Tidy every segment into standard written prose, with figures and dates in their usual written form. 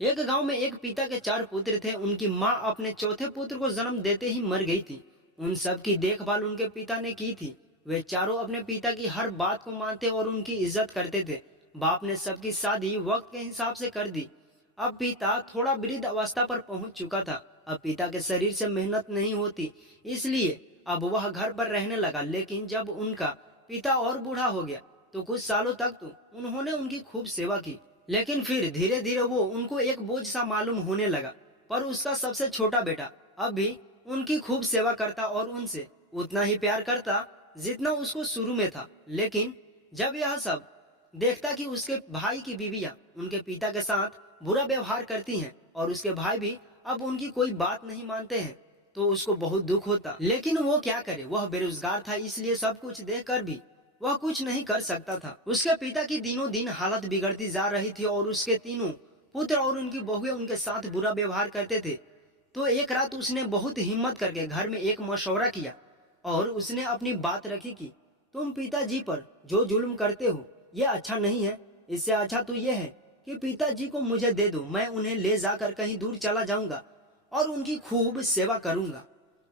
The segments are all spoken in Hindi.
एक गांव में एक पिता के 4 पुत्र थे। उनकी माँ अपने चौथे पुत्र को जन्म देते ही मर गई थी। उन सब की देखभाल उनके पिता ने की थी। वे चारों अपने पिता की हर बात को मानते और उनकी इज्जत करते थे। बाप ने सबकी शादी वक्त के हिसाब से कर दी। अब पिता थोड़ा वृद्ध अवस्था पर पहुंच चुका था। अब पिता के शरीर से मेहनत नहीं होती, इसलिए अब वह घर पर रहने लगा। लेकिन जब उनका पिता और बूढ़ा हो गया तो कुछ सालों तक तो उन्होंने उनकी खूब सेवा की। लेकिन फिर धीरे धीरे वो उनको एक बोझ सा मालूम होने लगा। पर उसका सबसे छोटा बेटा अब भी उनकी खूब सेवा करता और उनसे उतना ही प्यार करता जितना उसको शुरू में था। लेकिन जब यह सब देखता कि उसके भाई की बीवियां उनके पिता के साथ बुरा व्यवहार करती हैं और उसके भाई भी अब उनकी कोई बात नहीं मानते हैं, तो उसको बहुत दुख होता। लेकिन वो क्या करे, वह बेरोजगार था, इसलिए सब कुछ देखकर भी वह कुछ नहीं कर सकता था। उसके पिता की दिनों दिन हालत बिगड़ती जा रही थी और उसके तीनों पुत्र और उनकी बहुएं उनके साथ बुरा व्यवहार करते थे। तो एक रात उसने बहुत हिम्मत करके घर में एक मशवरा किया और उसने अपनी बात रखी कि तुम पिताजी पर जो जुल्म करते हो ये अच्छा नहीं है। इससे अच्छा तो ये है कि पिताजी को मुझे दे दो, मैं उन्हें ले जाकर कहीं दूर चला जाऊंगा और उनकी खूब सेवा करूंगा।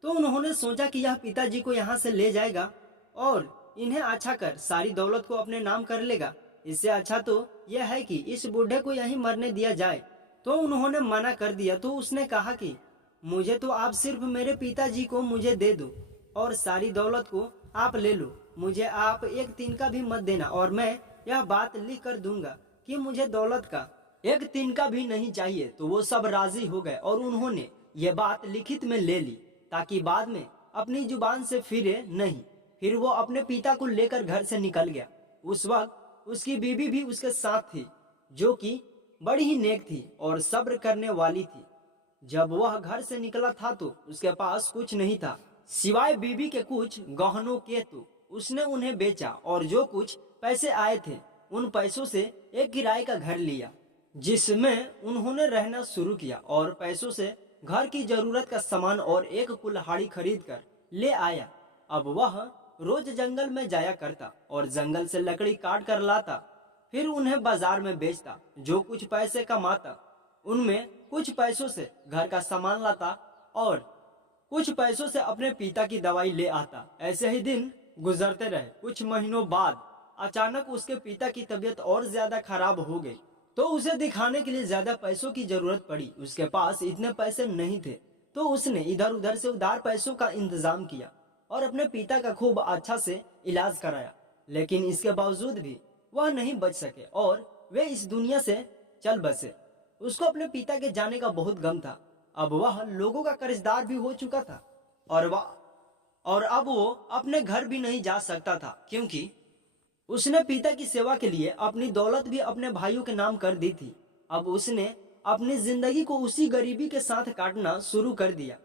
तो उन्होंने सोचा कि यह पिताजी को यहाँ से ले जाएगा और इन्हें अच्छा कर सारी दौलत को अपने नाम कर लेगा। इससे अच्छा तो यह है कि इस बूढ़े को यहीं मरने दिया जाए। तो उन्होंने मना कर दिया। तो उसने कहा कि मुझे तो आप सिर्फ मेरे पिताजी को मुझे दे दो और सारी दौलत को आप ले लो। मुझे आप एक तिनका भी मत देना और मैं यह बात लिख कर दूंगा कि मुझे दौलत का एक तिनका भी नहीं चाहिए। तो वो सब राजी हो गए और उन्होंने ये बात लिखित में ले ली ताकि बाद में अपनी जुबान से फिरे नहीं। फिर वो अपने पिता को लेकर घर से निकल गया। उस वक्त उसकी बीवी भी उसके साथ थी, जो कि बड़ी ही नेक थी और सब्र करने वाली थी। जब वह घर से निकला था तो उसके पास कुछ नहीं था सिवाय बीवी के कुछ गहनों के। तो उसने उन्हें बेचा और जो कुछ पैसे आए थे उन पैसों से एक किराए का घर लिया, जिसमें उन्होंने रहना शुरू किया और पैसों से घर की जरूरत का सामान और एक कुल्हाड़ी खरीद कर ले आया। अब वह रोज जंगल में जाया करता और जंगल से लकड़ी काट कर लाता, फिर उन्हें बाजार में बेचता। जो कुछ पैसे कमाता उनमें कुछ पैसों से घर का सामान लाता और कुछ पैसों से अपने पिता की दवाई ले आता। ऐसे ही दिन गुजरते रहे। कुछ महीनों बाद अचानक उसके पिता की तबीयत और ज्यादा खराब हो गई, तो उसे दिखाने के लिए ज्यादा पैसों की जरूरत पड़ी। उसके पास इतने पैसे नहीं थे, तो उसने इधर उधर से उधार पैसों का इंतजाम किया और अपने पिता का खूब अच्छा से इलाज कराया। लेकिन इसके बावजूद भी वह नहीं बच सके और वे इस दुनिया से चल बसे। उसको अपने पिता के जाने का बहुत गम था। अब वह लोगों का कर्जदार भी हो चुका था और अब वो अपने घर भी नहीं जा सकता था, क्योंकि उसने पिता की सेवा के लिए अपनी दौलत भी अपने भाइयों के नाम कर दी थी। अब उसने अपनी जिंदगी को उसी गरीबी के साथ काटना शुरू कर दिया।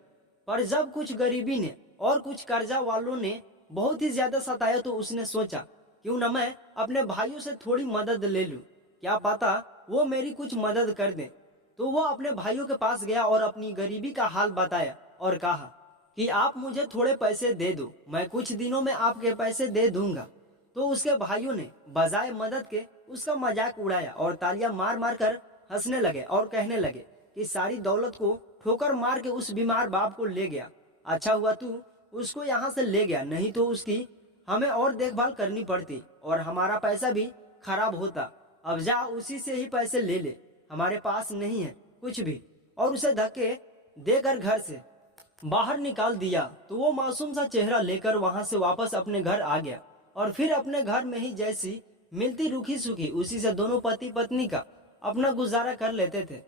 पर जब कुछ गरीबी ने और कुछ कर्जा वालों ने बहुत ही ज्यादा सताया, तो उसने सोचा क्यों न मैं अपने भाइयों से थोड़ी मदद ले लूं, क्या पता वो मेरी कुछ मदद कर दें। तो वो अपने भाइयों के पास गया और अपनी गरीबी का हाल बताया और कहा कि आप मुझे थोड़े पैसे दे दो, मैं कुछ दिनों में आपके पैसे दे दूंगा। तो उसके भाइयों ने बजाय मदद के उसका मजाक उड़ाया और तालियां मार मार कर हंसने लगे और कहने लगे कि सारी दौलत को ठोकर मार के उस बीमार बाप को ले गया। अच्छा हुआ तू उसको यहाँ से ले गया, नहीं तो उसकी हमें और देखभाल करनी पड़ती और हमारा पैसा भी खराब होता। अब जा उसी से ही पैसे ले ले, हमारे पास नहीं है कुछ भी। और उसे धक्के देकर घर से बाहर निकाल दिया। तो वो मासूम सा चेहरा लेकर वहां से वापस अपने घर आ गया और फिर अपने घर में ही जैसी मिलती रूखी सूखी उसी से दोनों पति पत्नी का अपना गुजारा कर लेते थे।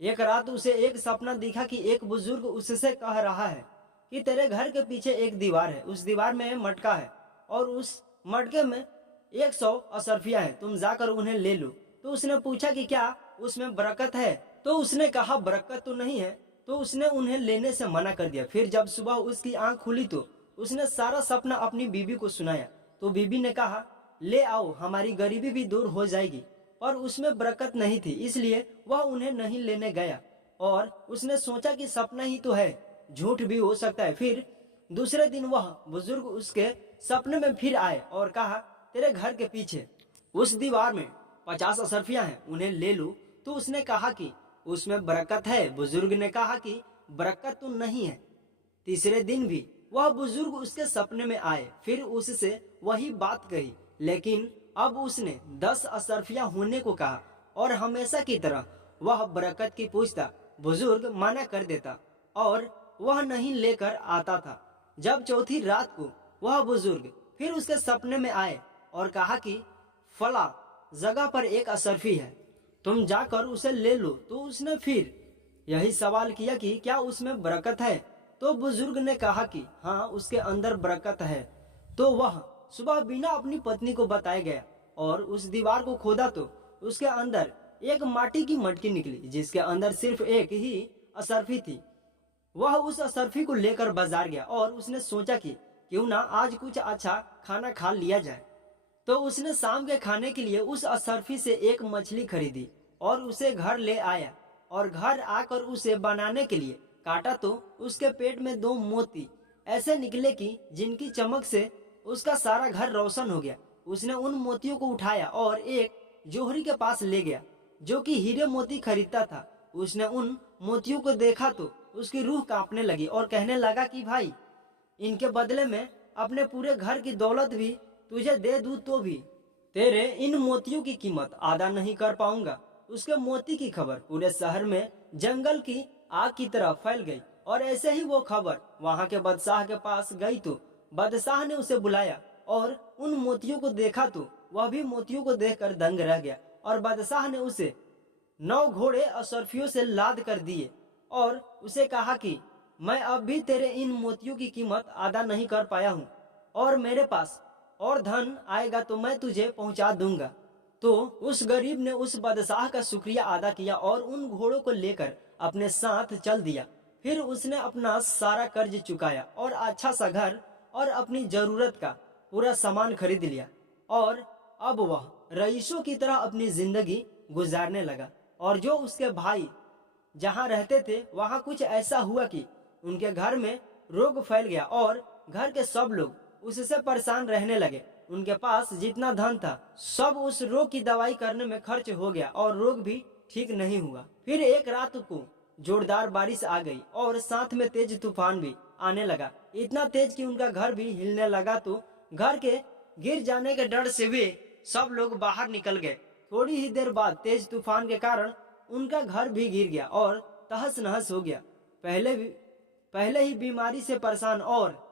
एक रात उसे एक सपना दिखा कि एक बुजुर्ग उससे कह रहा है कि तेरे घर के पीछे एक दीवार है, उस दीवार में मटका है और उस मटके में 100 अशर्फियां हैं, तुम जाकर उन्हें ले लो। तो उसने पूछा कि क्या उसमें बरकत है? तो उसने कहा बरकत तो नहीं है। तो उसने उन्हें लेने से मना कर दिया। फिर जब सुबह उसकी आंख खुली तो उसने सारा सपना अपनी बीबी को सुनाया। तो बीबी ने कहा ले आओ, हमारी गरीबी भी दूर हो जाएगी। पर उसमें बरकत नहीं थी, इसलिए वह उन्हें नहीं लेने गया और उसने सोचा कि सपना ही तो है, झूठ भी हो सकता है। फिर दूसरे दिन वह बुजुर्ग उसके सपने में फिर आए और कहा तेरे घर के पीछे उस दीवार में 50 अशर्फियां हैं, उन्हें ले लो। तो उसने कहा कि उसमें बरकत है। बुजुर्ग ने कहा कि बरकत तो नहीं है। तीसरे दिन भी वह बुजुर्ग उसके सपने में आए, फिर उससे वही बात कही, लेकिन अब उसने 10 अशरफियां होने को कहा और हमेशा की तरह वह बरकत की पूछता। बुजुर्ग मना कर देता और वह नहीं लेकर आता था। जब चौथी रात को वह बुजुर्ग फिर उसके सपने में आए और कहा कि फला जगह पर एक अशरफी है, तुम जाकर उसे ले लो। तो उसने फिर यही सवाल किया कि क्या उसमें बरकत है। तो बुजुर्ग ने कहा कि हाँ, उसके अंदर बरकत है। तो वह सुबह बिना अपनी पत्नी को बताए गया और उस दीवार को खोदा तो उसके अंदर एक माटी की मटकी निकली, जिसके अंदर सिर्फ एक ही अशरफी थी। वह उस अशरफी को लेकर बाजार गया और उसने सोचा कि क्यों ना आज कुछ अच्छा खाना खा लिया जाए। तो उसने शाम के खाने के लिए उस अशरफी से एक मछली खरीदी और उसे घर ले आया और घर आकर उसे बनाने के लिए काटा तो उसके पेट में 2 मोती ऐसे निकले कि जिनकी चमक से उसका सारा घर रोशन हो गया। उसने उन मोतियों को उठाया और एक जोहरी के पास ले गया जो कि हीरे मोती खरीदता था। उसने उन मोतियों को देखा तो उसकी रूह कांपने लगी और कहने लगा कि भाई, इनके बदले में अपने पूरे घर की दौलत भी तुझे दे दूं तो भी तेरे इन मोतियों की कीमत अदा नहीं कर पाऊंगा। उसके मोती की खबर पूरे शहर में जंगल की आग की तरह फैल गई और ऐसे ही वो खबर वहां के बादशाह के पास गई तो बादशाह ने उसे बुलाया और उन मोतियों को देखा तो वह भी मोतियों को देखकर दंग रह गया और बादशाह ने उसे 9 घोड़े अशरफियों से लाद कर दिए और उसे कहा कि मैं अब भी तेरे इन मोतियों की कीमत अदा नहीं कर पाया हूँ और मेरे पास और धन आएगा तो मैं तुझे पहुंचा दूंगा। तो उस गरीब ने उस बादशाह का शुक्रिया अदा किया और उन घोड़ों को लेकर अपने साथ चल दिया। फिर उसने अपना सारा कर्ज चुकाया और अच्छा सा घर और अपनी जरूरत का पूरा सामान खरीद लिया और अब वह रईसों की तरह अपनी जिंदगी गुजारने लगा। और जो उसके भाई जहाँ रहते थे वहाँ कुछ ऐसा हुआ कि उनके घर में रोग फैल गया और घर के सब लोग उससे परेशान रहने लगे। उनके पास जितना धन था सब उस रोग की दवाई करने में खर्च हो गया और रोग भी ठीक नहीं हुआ। फिर एक रात को जोरदार बारिश आ गई और साथ में तेज तूफान भी आने लगा, इतना तेज कि उनका घर भी हिलने लगा। तो घर के गिर जाने के डर से वे सब लोग बाहर निकल गए। थोड़ी ही देर बाद तेज तूफान के कारण उनका घर भी गिर गया और तहस नहस हो गया। पहले ही बीमारी से परेशान और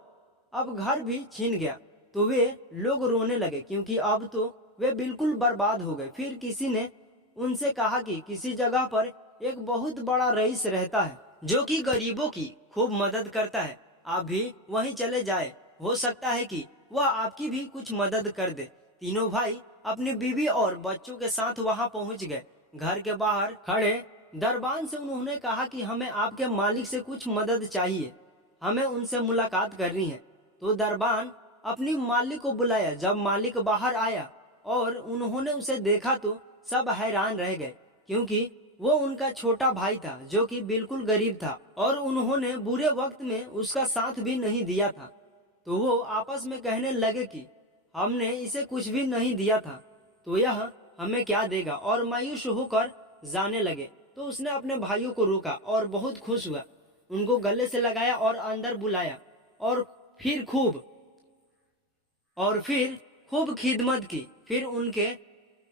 अब घर भी छीन गया तो वे लोग रोने लगे क्योंकि अब तो वे बिल्कुल बर्बाद हो गए। फिर किसी ने उनसे कहा कि किसी जगह पर एक बहुत बड़ा रईस रहता है जो कि गरीबों की खूब मदद करता है, आप भी वहीं चले जाए, हो सकता है कि वह आपकी भी कुछ मदद कर दे। तीनों भाई अपनी बीवी और बच्चों के साथ वहां पहुंच गए। घर के बाहर खड़े दरबान से उन्होंने कहा कि हमें आपके मालिक से कुछ मदद चाहिए, हमें उनसे मुलाकात करनी है। तो दरबान अपनी मालिक को बुलाया। जब मालिक बाहर आया और उन्होंने उसे देखा तो सब हैरान रह गए क्योंकि वो उनका छोटा भाई था जो कि बिल्कुल गरीब था और उन्होंने बुरे वक्त में उसका साथ भी नहीं दिया था। तो वो आपस में कहने लगे कि हमने इसे कुछ भी नहीं दिया था तो यह हमें क्या देगा, और मायूस होकर जाने लगे। तो उसने अपने भाइयों को रोका और बहुत खुश हुआ, उनको गले से लगाया और अंदर बुलाया और फिर खूब खिदमत की। फिर उनके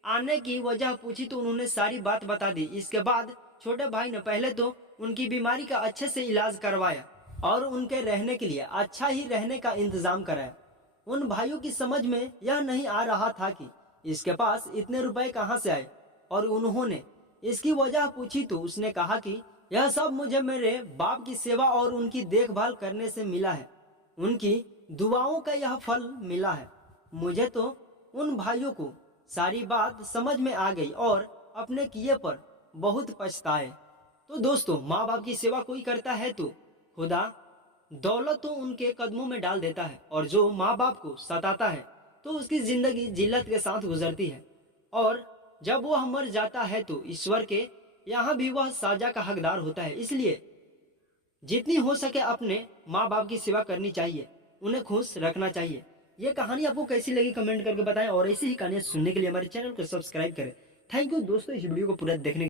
आने की वजह पूछी तो उन्होंने सारी बात बता दी। इसके बाद छोटे भाई ने पहले तो उनकी बीमारी का अच्छे से इलाज करवाया और उनके रहने के लिए अच्छा ही रहने का इंतजाम कराया। उन भाइयों की समझ में यह नहीं आ रहा था कि इसके पास इतने रुपए कहाँ से आए, और उन्होंने इसकी वजह पूछी तो उसने कहा कि यह सब मुझे मेरे बाप की सेवा और उनकी देखभाल करने से मिला है, उनकी दुआओं का यह फल मिला है। मुझे तो उन भाइयों को सारी बात समझ में आ गई और अपने किए पर बहुत पछताए। तो दोस्तों, माँ बाप की सेवा कोई करता है तो खुदा दौलत तो उनके कदमों में डाल देता है, और जो माँ बाप को सताता है तो उसकी जिंदगी जिल्लत के साथ गुजरती है, और जब वह मर जाता है तो ईश्वर के यहाँ भी वह साजा का हकदार होता है। इसलिए जितनी हो सके अपने माँ बाप की सेवा करनी चाहिए, उन्हें खुश रखना चाहिए। ये कहानी आपको कैसी लगी कमेंट करके बताएं और ऐसी ही कहानियां सुनने के लिए हमारे चैनल को सब्सक्राइब करें। थैंक यू दोस्तों इस वीडियो को पूरा देखने